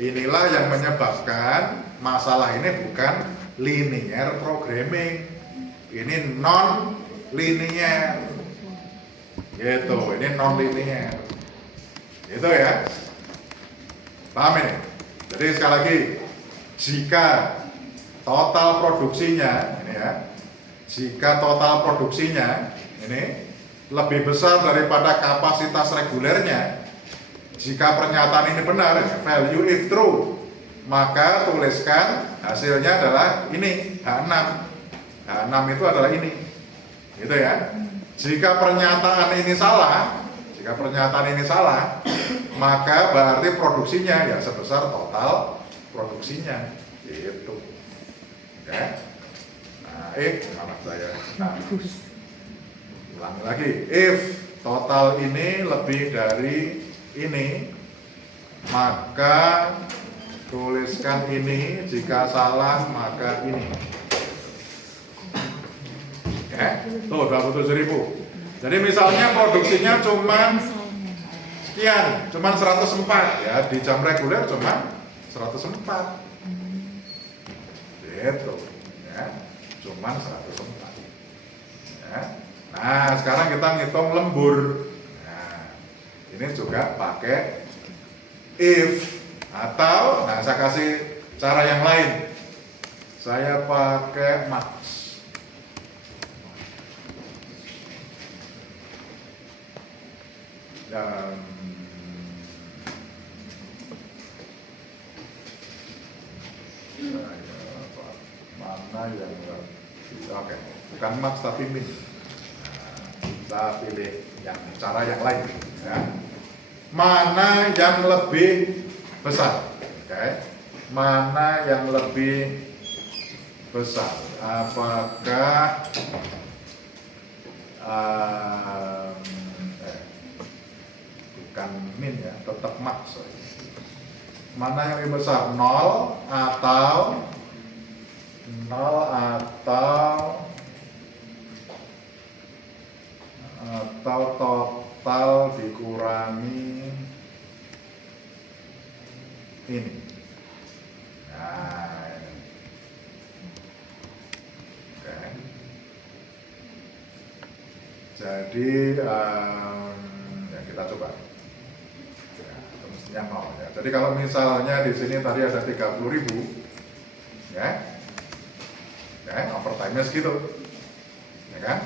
Inilah yang menyebabkan masalah ini bukan linear programming, ini non linear. Gitu, ini non linear. Gitu ya. Paham ini? Jadi sekali lagi, jika total produksinya ini ya, jika total produksinya ini lebih besar daripada kapasitas regulernya, jika pernyataan ini benar, value if true, maka tuliskan hasilnya adalah ini H6. H6 itu adalah ini. Gitu ya. Jika pernyataan ini salah, maka berarti produksinya ya sebesar total produksinya. Gitu. Oke. Nah, mana saya? Nah, ulangi lagi. If total ini lebih dari ini, maka tuliskan ini. Jika salah, maka ini. Oke. Tuh 27.000. Jadi misalnya produksinya cuma sekian, cuma 104 ya, di jam reguler cuma 104. Gitu ya, cuma 104 ya. Nah sekarang kita ngitung lembur. Nah ini juga pakai if, atau nah saya kasih cara yang lain, saya pakai max. Dan mana yang oke, bukan max tapi min. Nah, kita pilih yang cara yang lain ya. Mana yang lebih besar? Oke. Mana yang lebih besar? Apakah bukan min ya, tetap max. Mana yang lebih besar? 0 atau total dikurangi ini. Nah, ini. Oke. Jadi ya kita coba. Ya, mestinya 0 ya. Jadi kalau misalnya di sini tadi ada 30.000 ya. Ya, overtime-nya segitu. Ya kan?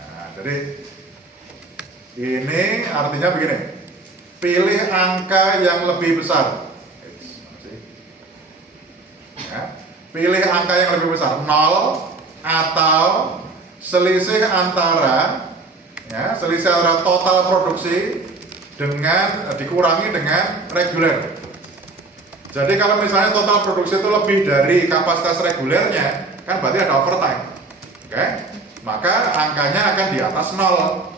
Nah, jadi ini artinya begini. Pilih angka yang lebih besar. Ya. Pilih angka yang lebih besar, 0 atau selisih antara total produksi dengan dikurangi dengan reguler. Jadi kalau misalnya total produksi itu lebih dari kapasitas regulernya, kan berarti ada overtime. Oke? Maka angkanya akan di atas 0.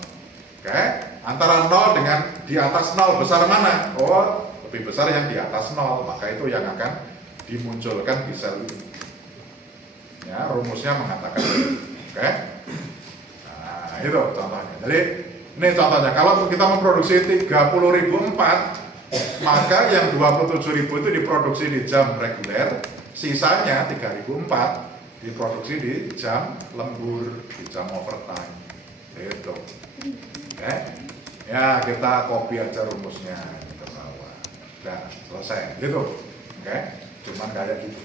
Oke? Antara 0 dengan di atas 0 besar mana? Oh, lebih besar yang di atas 0. Maka itu yang akan dimunculkan di sel ini. Ya, rumusnya mengatakan oke? Nah, itu contohnya. Jadi ini contohnya, kalau kita memproduksi 30.004, maka yang 27.000 itu diproduksi di jam reguler, sisanya 3.004 diproduksi di jam lembur, di jam overtime. Itu. Oke. Ya, kita copy aja rumusnya ke bawah. Udah selesai. Gitu. Oke. Cuman kayak gitu.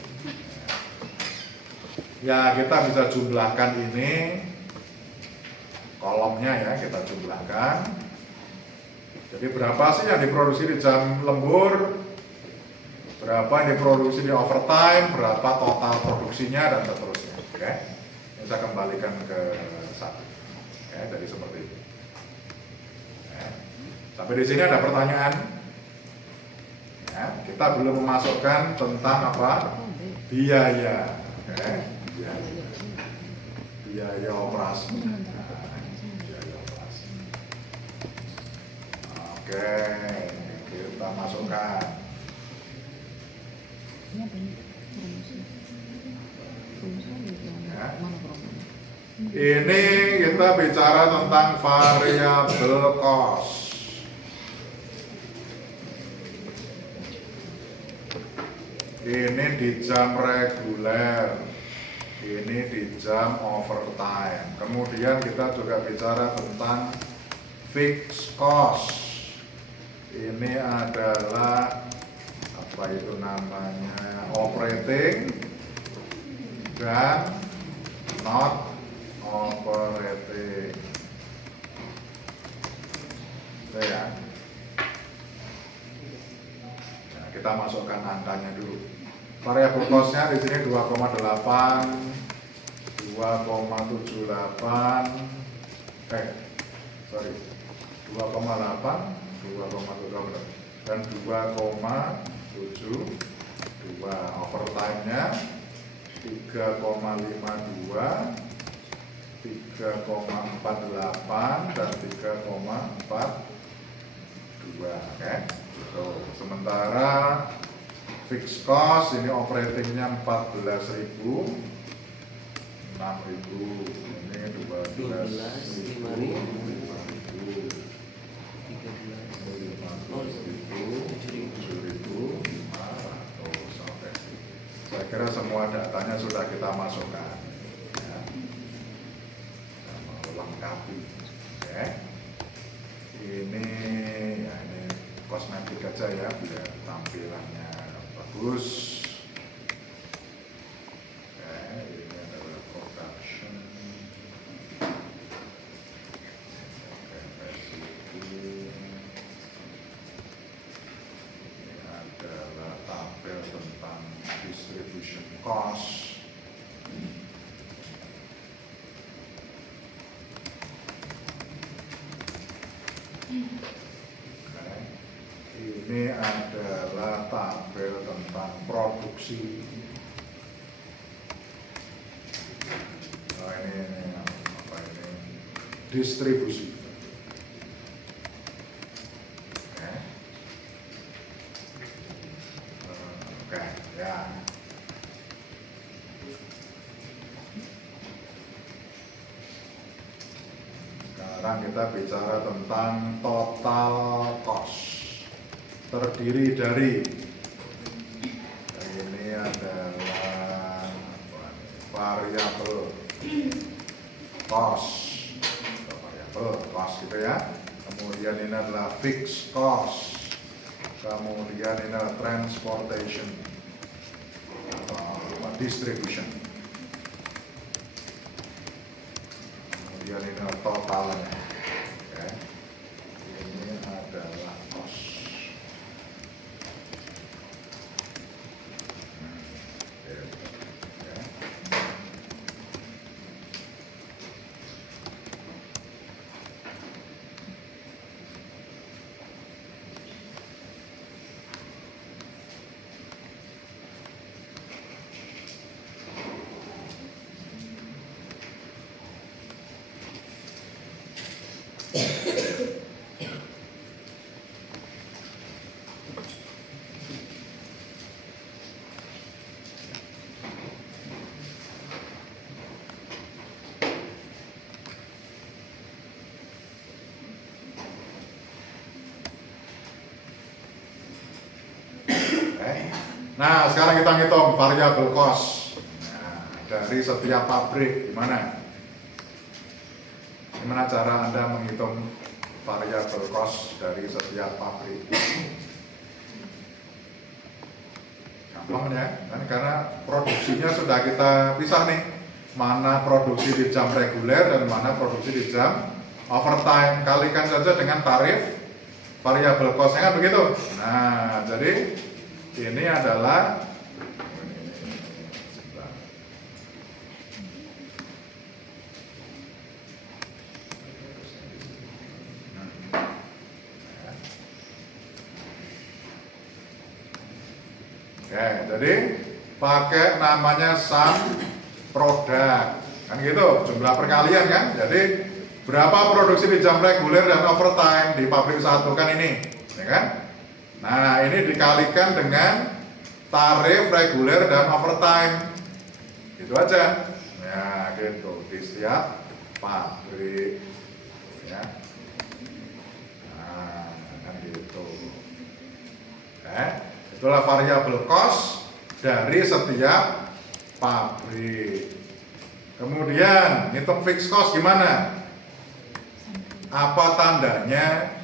Ya, kita bisa jumlahkan ini kolomnya ya, kita jumlahkan. Jadi berapa sih yang diproduksi di jam lembur, berapa yang diproduksi di overtime, berapa total produksinya, dan seterusnya. Oke, ini saya kembalikan ke 1. Oke, jadi seperti itu. Oke. Sampai di sini ada pertanyaan. Ya, kita belum memasukkan tentang apa? Biaya. Oke, biaya operasi. Oke, kita masukkan. Ya. Ini kita bicara tentang variable cost. ini di jam reguler, ini di jam overtime. Kemudian kita juga bicara tentang fixed cost. Ini adalah apa itu namanya, operating dan not operating. Oke ya. Nah, kita masukkan angkanya dulu. Variable cost-nya di sini 2,8, 2,78, 2,8, 2,2 dan 2,72. Overtime-nya 3,52, 3,48 dan 3,42. Oke. Sementara fixed cost ini operatingnya 14.000, 6.000, ini 12.000, 5.000, 7.500. Saya kira semua datanya sudah kita masukkan, ya. Kita mau lengkapi, oke. Ini ya, ini kosmetik aja ya, biar tampilannya bagus. Oke, ini adalah production. Distribution cost. Ini adalah tabel tentang produksi. Oh, ini apa ini? Distribusi. Oke, ya. Sekarang kita bicara tentang total cost. Terdiri dari ini adalah variable cost, gitu ya. Kemudian ini adalah fixed cost. Kemudian ini adalah transportation atau distribution. Kemudian ini adalah totalnya. Oke. Ini adalah cost. Nah, sekarang kita ngitung variable cost. Nah, dari setiap pabrik gimana? Gimana cara Anda menghitung variable cost dari setiap pabrik? Gampang ya, kan karena produksinya sudah kita pisah nih. Mana produksi di jam reguler dan mana produksi di jam overtime. Kalikan saja dengan tarif variable cost-nya kan begitu. Nah, jadi ini adalah oke, jadi pakai namanya sum produk, kan gitu, jumlah perkalian kan. Jadi berapa produksi di jam reguler dan overtime di pabrik satu kan ini, ya kan? Nah, ini dikalikan dengan tarif reguler dan overtime, gitu aja. Ya, gitu di setiap pabrik, ya. Nah, kan gitu. Itulah variable cost dari setiap pabrik. Kemudian ngitung fixed cost gimana? Apa tandanya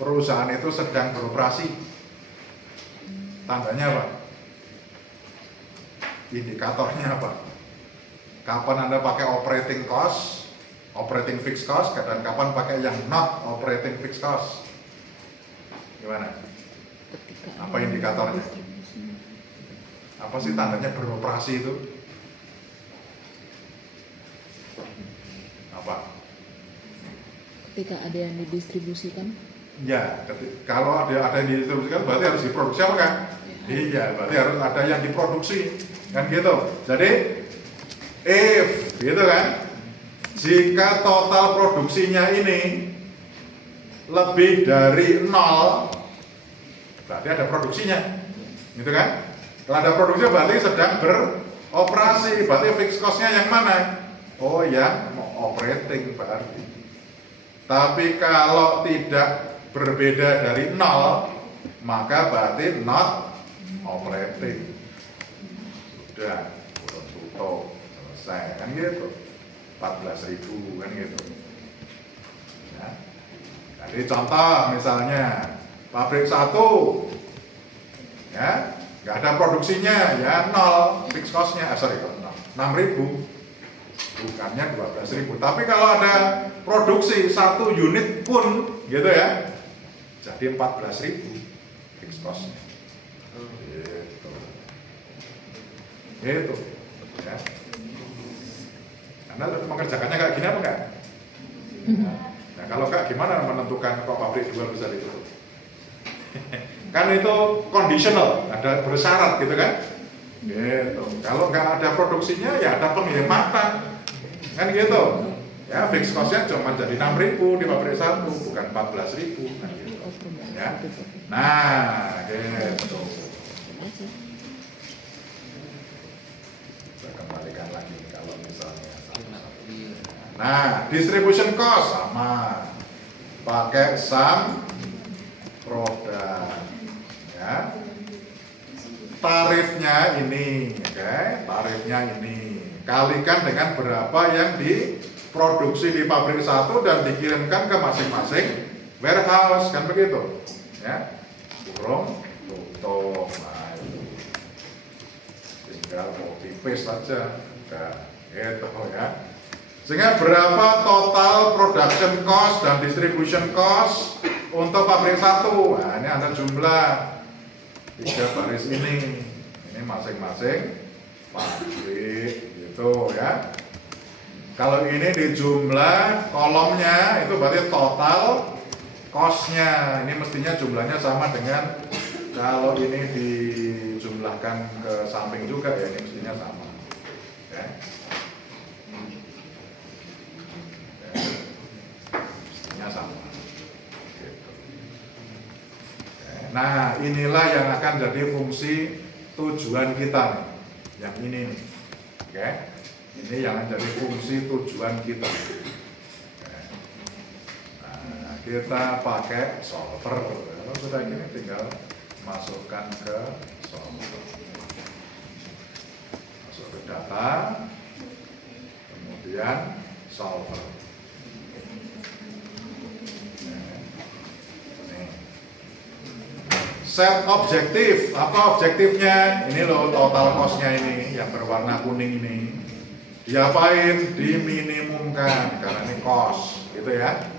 perusahaan itu sedang beroperasi? Tandanya apa? Indikatornya apa? Kapan Anda pakai operating cost, operating fixed cost, dan kapan pakai yang not operating fixed cost? Gimana? Apa indikatornya? Apa sih tandanya beroperasi itu? Apa? Ketika ada yang didistribusikan? Ya, kalau ada yang didistribusikan berarti harus diproduksi apa kan? Iya, berarti harus ada yang diproduksi, kan gitu. Jadi, if, gitu kan, jika total produksinya ini lebih dari 0, berarti ada produksinya, gitu kan? Kalau ada produksinya berarti sedang beroperasi, berarti fixed cost-nya yang mana? Oh, yang operating berarti. Tapi kalau tidak berbeda dari 0, maka berarti not operating. Sudah, tutup, selesai, kan gitu. 14.000 kan gitu. Ya. Jadi contoh misalnya pabrik 1, ya, nggak ada produksinya, ya 0 fixed cost-nya, 6.000, bukannya 12.000. Tapi kalau ada produksi 1 unit pun, gitu ya, jadi 14.000 fixed cost-nya. Gitu, ya. Anda mengerjakannya kayak gini apa enggak? Nah, kalau enggak gimana menentukan kok pabrik 2 bisa ditutup? Kan itu conditional, ada bersyarat gitu kan? Gitu. Kalau enggak ada produksinya ya ada penghematan, kan gitu. Ya fixed cost-nya cuma jadi 6.000 di pabrik 1, bukan 14.000, kan gitu. Ya. Nah, gitu. Saya kembalikan lagi kalau misalnya satu-satu. Nah, distribution cost sama, pakai sum produk, ya. Tarifnya ini, oke, tarifnya ini kalikan dengan berapa yang diproduksi di pabrik 1 dan dikirimkan ke masing-masing warehouse, kan begitu, ya. Kurung tutup. Nah, itu tinggal copy paste saja, udah gitu ya. Sehingga berapa total production cost dan distribution cost untuk pabrik 1? Nah, ini ada jumlah 3 baris ini masing-masing pabrik gitu ya. Kalau ini di jumlah kolomnya itu berarti total cost-nya. Ini mestinya jumlahnya sama dengan kalau ini dijumlahkan ke samping juga ya, ini mestinya sama. Ya. Mestinya sama. Gitu. Nah, inilah yang akan jadi fungsi tujuan kita nih. Yang ini nih. Oke. Ini yang jadi fungsi tujuan kita. Nah, kita pakai solver. Kalau sudah gini tinggal masukkan ke solver. Masuk ke data, kemudian solver. Set objektif, apa objektifnya? Ini loh total cost-nya ini yang berwarna kuning ini. Diapain? Diminimumkan karena ini cost, gitu ya.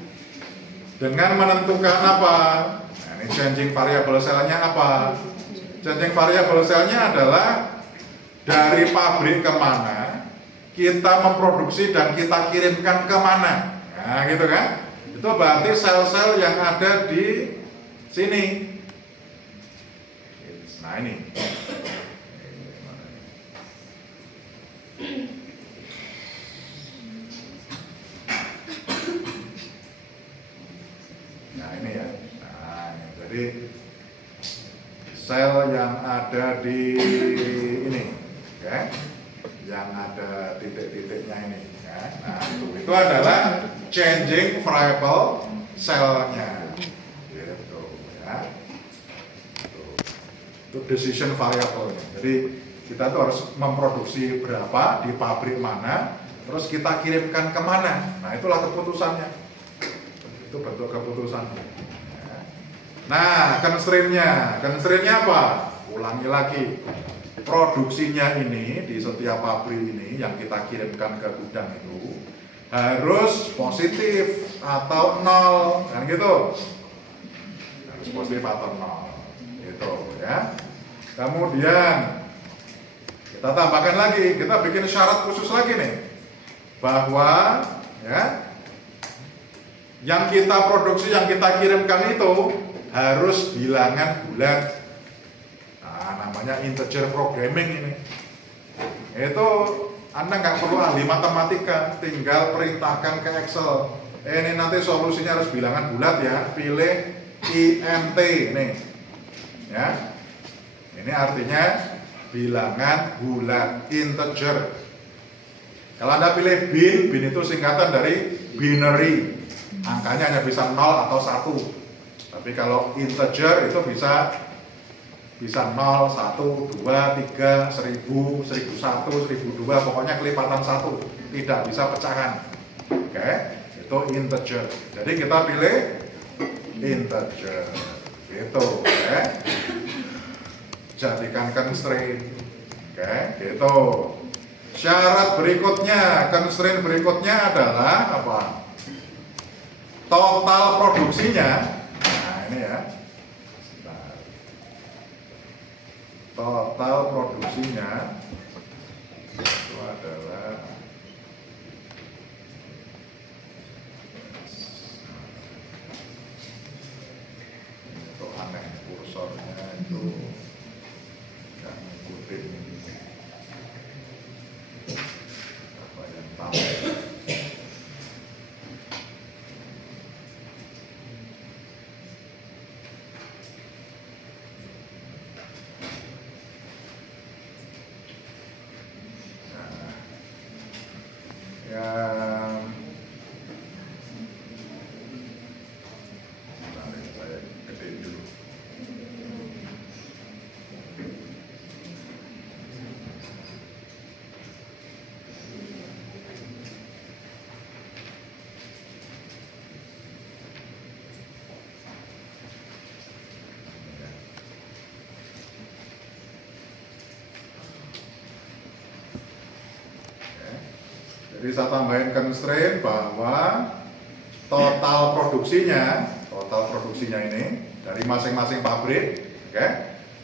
Dengan menentukan apa? Nah, ini changing variable cell-nya apa? Changing variable cell-nya adalah dari pabrik kemana kita memproduksi dan kita kirimkan kemana. Nah, gitu kan? Itu berarti sel-sel yang ada di sini. Nah ini. Nah ini ya. Nah, jadi sel yang ada di ini, ya, yang ada titik-titiknya ini. Ya. Nah itu adalah changing variable cell-nya. Gitu, ya. Itu decision variable. Jadi kita tuh harus memproduksi berapa di pabrik mana, terus kita kirimkan kemana. Nah itulah keputusannya, itu bentuk keputusannya. Nah constraint-nya apa? Ulangi lagi, produksinya ini di setiap pabrik ini yang kita kirimkan ke gudang itu harus positif atau nol, kan gitu. Harus positif atau nol, gitu ya. Kemudian kita tambahkan lagi, kita bikin syarat khusus lagi nih, bahwa ya yang kita produksi, yang kita kirimkan itu harus bilangan bulat. Nah, namanya integer programming ini. Itu Anda nggak perlu ahli matematika, tinggal perintahkan ke Excel. Ini nanti solusinya harus bilangan bulat ya, pilih int nih. Ya. Ini artinya bilangan bulat, integer. Kalau Anda pilih bin itu singkatan dari binary. Angkanya hanya bisa 0 atau 1. Tapi kalau integer itu bisa 0, 1, 2, 3, 1000, 1001, 1002, pokoknya kelipatan 1, tidak bisa pecahan. Oke, itu integer. Jadi kita pilih integer. Gitu, oke. Jadikan constraint. Oke, gitu. Syarat berikutnya, constraint berikutnya adalah apa? Total produksinya. Nah, ini ya. Total produksinya itu adalah itu aneh kursornya itu nggak ngikutin apa yang tahu. Jadi saya tambahin constraint bahwa total produksinya ini dari masing-masing pabrik, oke,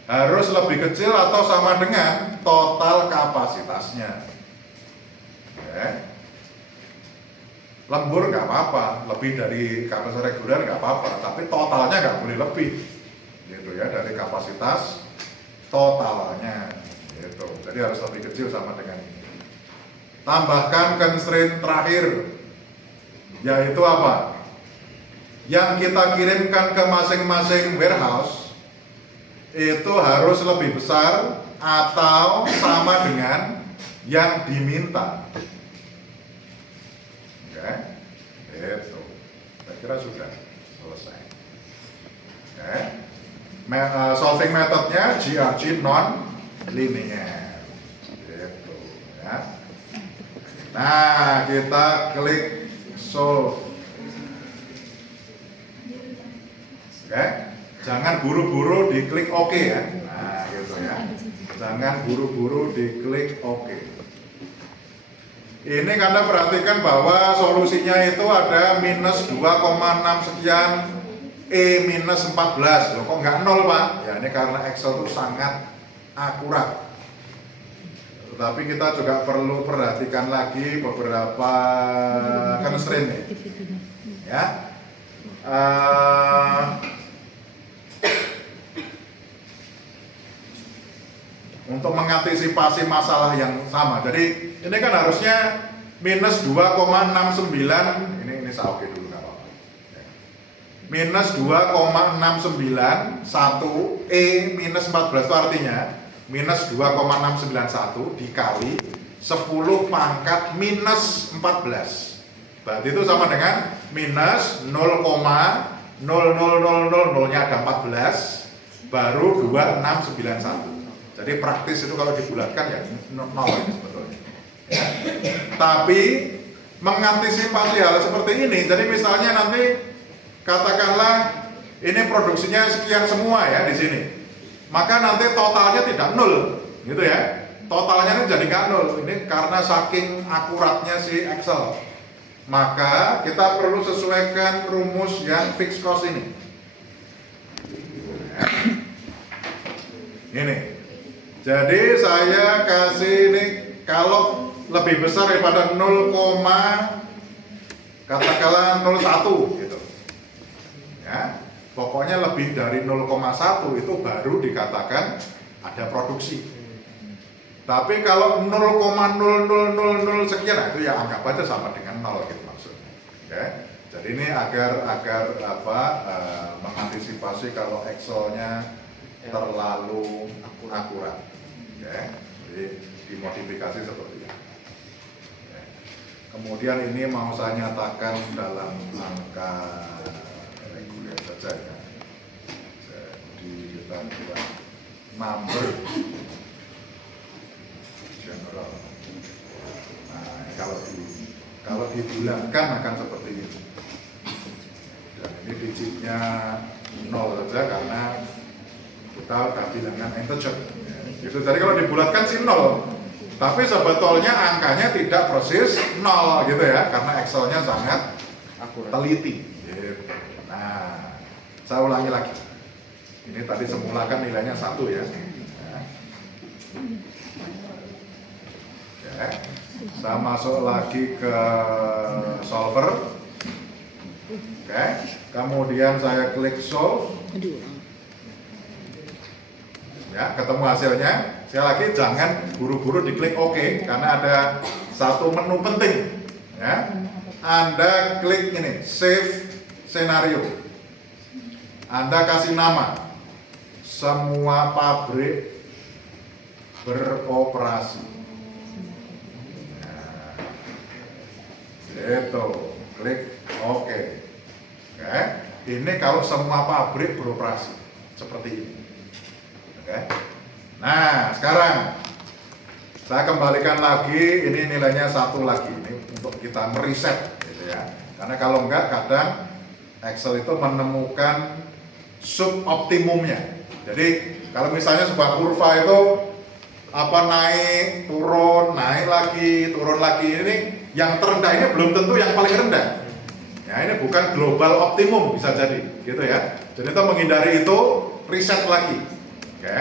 harus lebih kecil atau sama dengan total kapasitasnya. Oke. Lembur nggak apa-apa, lebih dari kapasitas reguler nggak apa-apa, tapi totalnya nggak boleh lebih, gitu ya, dari kapasitas totalnya, gitu. Jadi harus lebih kecil sama dengan ini. Tambahkan constraint terakhir, yaitu apa? Yang kita kirimkan ke masing-masing warehouse itu harus lebih besar atau sama dengan yang diminta. Oke, itu. Saya kira sudah selesai. Oke, solving methodnya GRG non linear. Gitu, ya. Nah, kita klik solve. Oke, jangan buru-buru diklik OK ya. Nah, gitu ya. Jangan buru-buru diklik OK. Ini karena perhatikan bahwa solusinya itu ada minus 2,6 sekian E minus 14. Loh, kok nggak 0 Pak? Ya ini karena Excel itu sangat akurat. Tapi kita juga perlu perhatikan lagi beberapa constraint nih. Ya. Untuk mengantisipasi masalah yang sama. Jadi ini kan harusnya minus 2,69, ini saya oke dulu nggak apa-apa. Minus 2,691 E minus 14 itu artinya minus 2,691 dikali 10 pangkat minus 14. Berarti itu sama dengan minus 0,00000, nya ada 14, baru 2691. Jadi praktis itu kalau dibulatkan ya nol ini sebetulnya. Ya. Tapi mengantisipasi hal seperti ini, jadi misalnya nanti katakanlah ini produksinya sekian semua ya di sini, maka nanti totalnya tidak nol, gitu ya. Totalnya ini jadi nggak nol. Ini karena saking akuratnya si Excel. Maka kita perlu sesuaikan rumus yang fixed cost ini. Ini. Jadi saya kasih ini kalau lebih besar daripada 0, katakanlah 01 gitu. Ya. Pokoknya lebih dari 0,1 itu baru dikatakan ada produksi. Tapi kalau 0,0000 sekian, nah itu ya anggap aja sama dengan 0 gitu maksudnya. Oke. Jadi ini agar mengantisipasi kalau Excelnya terlalu akurat. Oke. Jadi dimodifikasi seperti ini. Oke. Kemudian ini mau saya nyatakan dalam angka reguler saja ya. Jadi kita buat number general. Nah, kalau dibulatkan akan seperti ini. Dan ini digitnya 0 saja karena kita udah bilangkan integer. Gitu. Jadi kalau dibulatkan sih 0. Tapi sebetulnya angkanya tidak persis 0 gitu ya, karena Excelnya sangat teliti. Gitu. Nah, saya ulangi lagi. Ini tadi semula kan nilainya 1 ya. Saya masuk lagi ke solver. Oke. Kemudian saya klik solve. Ya, ketemu hasilnya. Sekali lagi jangan buru-buru diklik OK karena ada satu menu penting. Ya. Anda klik ini save scenario. Anda kasih nama. Semua pabrik beroperasi. Itu, klik OK. Oke, ini kalau semua pabrik beroperasi seperti ini. Oke. Nah, sekarang saya kembalikan lagi, ini nilainya 1 lagi, ini untuk kita mereset, gitu ya. Karena kalau enggak, kadang Excel itu menemukan suboptimumnya. Jadi kalau misalnya sebuah kurva itu naik, turun, naik lagi, turun lagi, ini yang terendah ini belum tentu yang paling rendah. Ya, ini bukan global optimum bisa jadi, gitu ya. Jadi kita menghindari itu, reset lagi. Oke.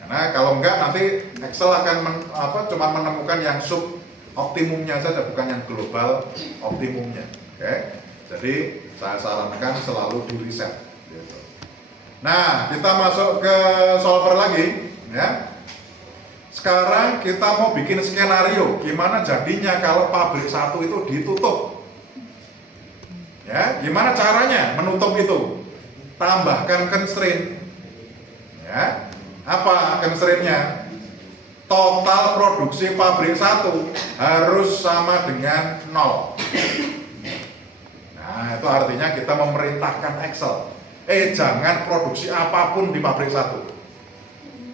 Karena kalau enggak nanti Excel akan cuma menemukan yang sub optimumnya saja, bukan yang global optimumnya. Oke. Jadi saya sarankan selalu di reset. Gitu. Nah, kita masuk ke solver lagi, ya. Sekarang kita mau bikin skenario gimana jadinya kalau pabrik 1 itu ditutup. Ya, gimana caranya menutup itu? Tambahkan constraint. Ya. Apa constraint-nya? Total produksi pabrik 1 harus sama dengan 0. Nah, itu artinya kita memerintahkan Excel. Jangan produksi apapun di pabrik 1.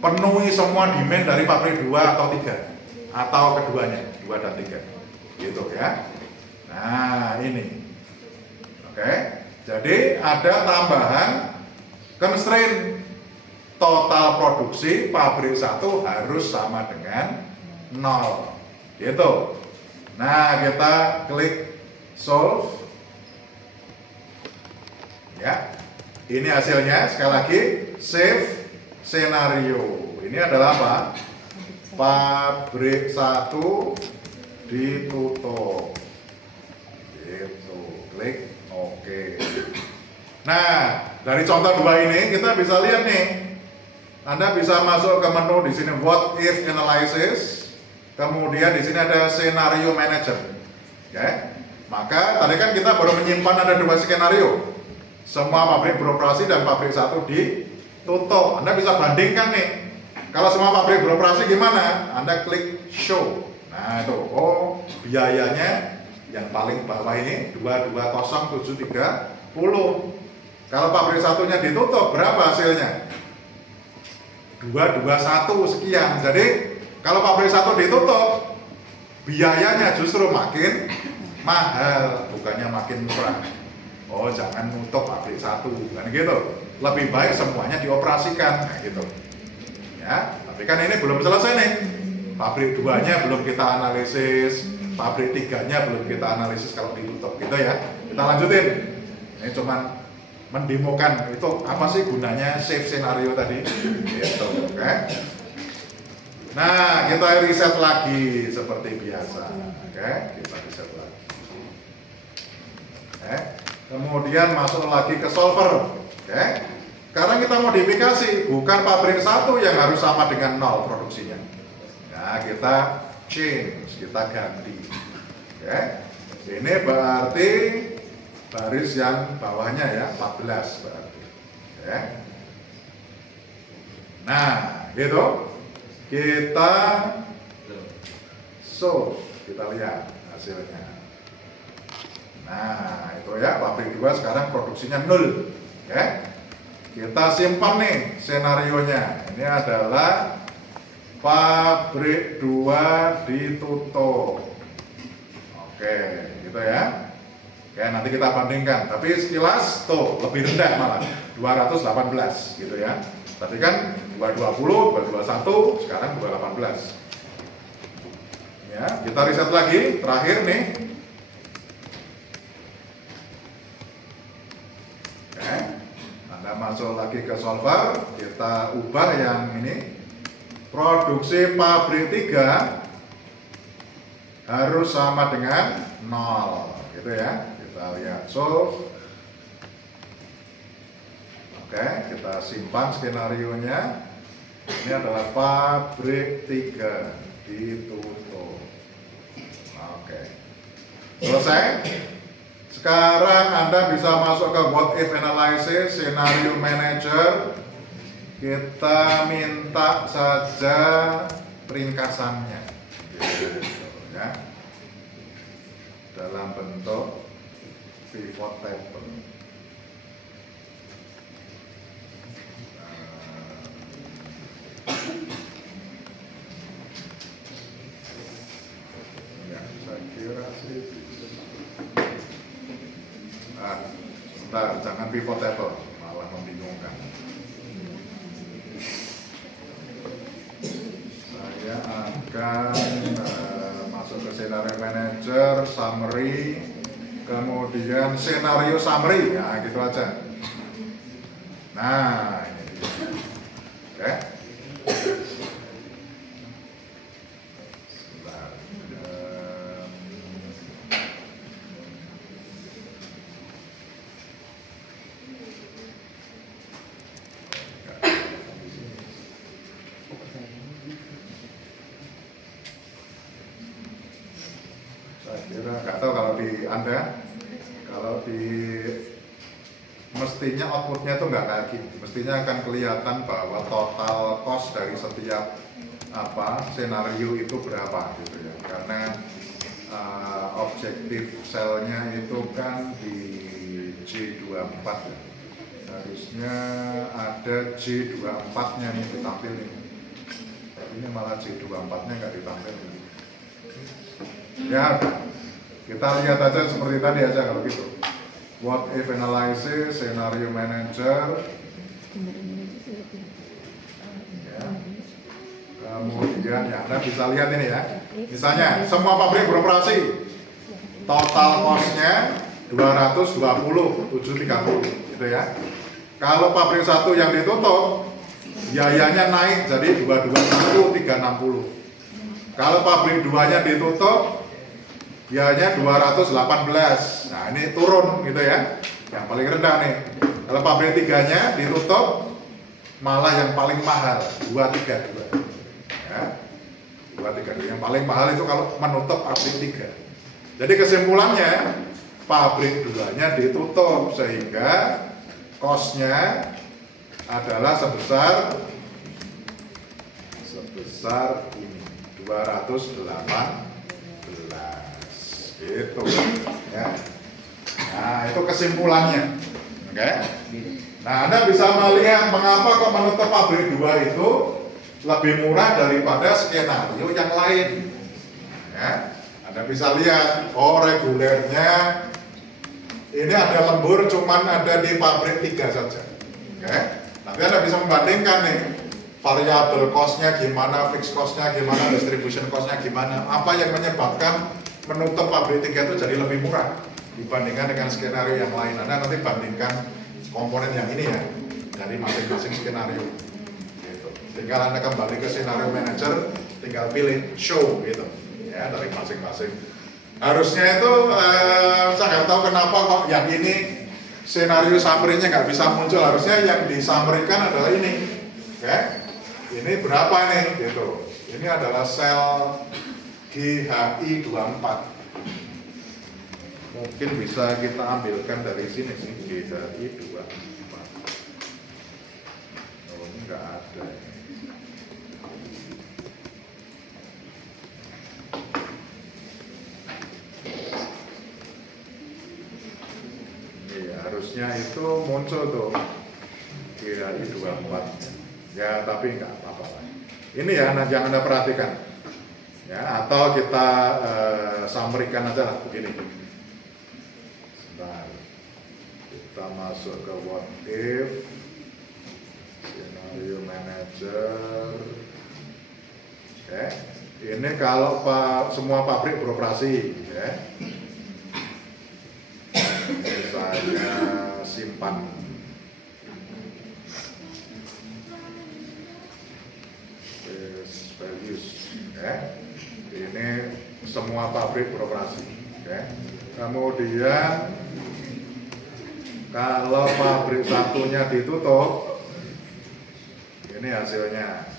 Penuhi semua demand dari pabrik 2 atau 3 atau keduanya 2 dan 3 gitu ya. Nah ini oke. Jadi ada tambahan constraint, total produksi pabrik 1 harus sama dengan 0 gitu. Nah kita klik solve ya. Ini hasilnya, sekali lagi save scenario. Ini adalah apa? Pabrik 1 ditutup. Gitu. Klik OK. Nah, dari contoh 2 ini kita bisa lihat nih. Anda bisa masuk ke menu di sini what if analysis. Kemudian di sini ada scenario manager. Oke. Maka tadi kan kita baru menyimpan ada 2 skenario. Semua pabrik beroperasi dan pabrik 1 ditutup. Anda bisa bandingkan nih. Kalau semua pabrik beroperasi gimana? Anda klik show. Nah itu, biayanya yang paling bawah ini 220.730. Kalau pabrik 1-nya ditutup, berapa hasilnya? 221 sekian. Jadi kalau pabrik 1 ditutup, biayanya justru makin mahal, bukannya makin murah. Oh, jangan nutup pabrik 1, kan gitu. Lebih baik semuanya dioperasikan, kayak gitu. Ya, tapi kan ini belum selesai nih. Pabrik 2-nya belum kita analisis, pabrik 3-nya belum kita analisis kalau ditutup, gitu ya. Kita lanjutin. Ini cuman mendemokan itu apa sih gunanya safe scenario tadi, gitu, oke? Nah, kita riset lagi seperti biasa, oke? Kita riset lagi. Oke. Kemudian masuk lagi ke solver, oke? Sekarang kita modifikasi, bukan pabrik 1 yang harus sama dengan 0 produksinya. Nah, kita change, kita ganti. Oke. Ini berarti baris yang bawahnya ya, 14 berarti. Oke. Nah, gitu. Kita kita lihat hasilnya. Nah, itu ya, pabrik 2 sekarang produksinya 0. Oke. Kita simpan nih senarionya. Ini adalah pabrik 2 ditutup. Oke, gitu ya. Oke, nanti kita bandingkan. Tapi sekilas tuh lebih rendah malah, 218 gitu ya. Tadi kan 220, 221, sekarang 218. Ya, kita riset lagi, terakhir nih. Oke, Anda masuk lagi ke solver, kita ubah yang ini. Produksi pabrik 3 harus sama dengan 0, gitu ya. Kita lihat solve. Oke, kita simpan skenarionya. Ini adalah pabrik 3 ditutup. Oke, selesai. Sekarang Anda bisa masuk ke what if analysis, scenario manager. Kita minta saja ringkasannya, gitu, ya, dalam bentuk pivot table. Ya, saya kira sih. Sebentar, jangan pivot table, malah membingungkan. Saya akan masuk ke scenario manager, summary, kemudian scenario summary, ya gitu aja. Nah, ini dia. Oke. Sebentar. Saya kira nggak tahu kalau di Anda, kalau di mestinya outputnya itu nggak kayak gini. Mestinya akan kelihatan bahwa total cost dari setiap senario itu berapa gitu ya. Karena objektif selnya itu kan di J24 ya. Harusnya ada J24-nya nih ditampilin. Tapi ini malah J24-nya nggak ditampilin. Ya, kita lihat aja seperti tadi aja kalau gitu. What if analysis, scenario manager. Ya. Kemudian ya Anda bisa lihat ini ya. Misalnya semua pabrik beroperasi, total cost-nya 220, 730 gitu ya. Kalau pabrik 1 yang ditutup, biayanya naik jadi 221, 360. Kalau pabrik 2-nya ditutup, biayanya 218. Nah, ini turun gitu ya. Yang paling rendah nih. Kalau pabrik 3-nya ditutup, malah yang paling mahal 232. Ya. 232. Yang paling mahal itu kalau menutup pabrik 3. Jadi kesimpulannya, pabrik 2-nya ditutup sehingga cost-nya adalah sebesar ini 218 gitu ya. Nah, itu kesimpulannya. Oke. Nah, Anda bisa melihat mengapa kok menutup pabrik 2 itu lebih murah daripada skenario yang lain. Ya, Anda bisa lihat, oh regulernya ini ada lembur cuman ada di pabrik 3 saja. Oke, nanti Anda bisa membandingkan nih, variabel cost-nya gimana, fixed cost-nya gimana, distribution cost-nya gimana, apa yang menyebabkan menutup pabrik 3 itu jadi lebih murah dibandingkan dengan skenario yang lain. Anda nanti bandingkan komponen yang ini ya, dari masing-masing skenario gitu. Tinggal Anda kembali ke scenario manager, tinggal pilih show gitu ya, dari masing-masing. Harusnya itu saya nggak tahu kenapa kok yang ini scenario summary-nya nggak bisa muncul. Harusnya yang disampaikan adalah ini. Oke, ini berapa nih gitu. Ini adalah sel GHI 24. Mungkin bisa kita ambilkan dari sini sih, GHI 24. Oh, ini nggak ada. Iya, harusnya itu muncul tuh GHI 24. Ya, tapi nggak apa-apa. Ini ya, yang Anda perhatikan. Ya, atau kita summary-kan aja lah begini. Sebentar. Kita masuk ke what if, scenario manager. Oke, ini kalau semua pabrik beroperasi, ya. Ini saya simpan. Values, ya. Ini semua pabrik beroperasi. Okay. Kemudian kalau pabrik satunya ditutup, ini hasilnya.